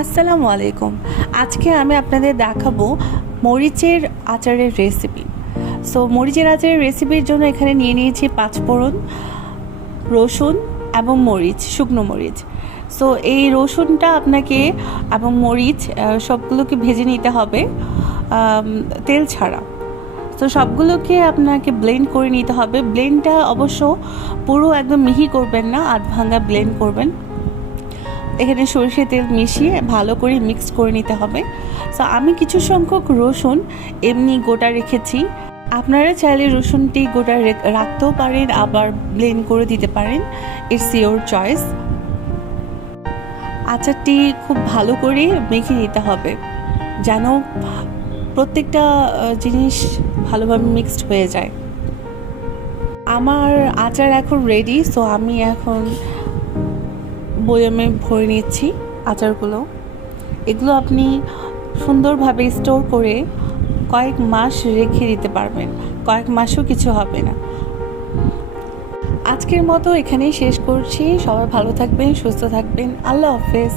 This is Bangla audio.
আসসালামু আলাইকুম। আজকে আমি আপনাদের দেখাবো মরিচের আচারের রেসিপি। মরিচের আচারের রেসিপির জন্য এখানে নিয়ে নিয়েছি পাঁচফোড়ন, রসুন এবং মরিচ, শুকনো মরিচ। এই রসুনটা আপনাকে এবং মরিচ সবগুলোকে ভেজে নিতে হবে তেল ছাড়া। সবগুলোকে আপনাকে ব্লেন্ড করে নিতে হবে। ব্লেন্ডটা অবশ্য পুরো একদম মিহি করবেন না, আধ ভাঙা ব্লেন্ড করবেন। এখানে সরষের তেল মিশিয়ে ভালো করে মিক্স করে নিতে হবে। আমি কিছু সংখ্যক রসুন এমনি গোটা রেখেছি। আপনারা চাইলে রসুনটি গোটা রাখতেও পারেন, আবার ব্লেন্ড করে দিতে পারেন। It's your choice. আচারটি খুব ভালো করে মেখে নিতে হবে যেন প্রত্যেকটা জিনিস ভালোভাবে মিক্সড হয়ে যায়। আমার আচার এখন রেডি। আমি এখন বয়ামে ভরে নিচ্ছি আচারগুলো। এগুলো আপনি সুন্দরভাবে স্টোর করে কয়েক মাস রেখে দিতে পারবেন, কয়েক মাসও কিছু হবে না। আজকের মতো এখানেই শেষ করছি। সবাই ভালো থাকবেন, সুস্থ থাকবেন। আল্লাহ হাফেজ।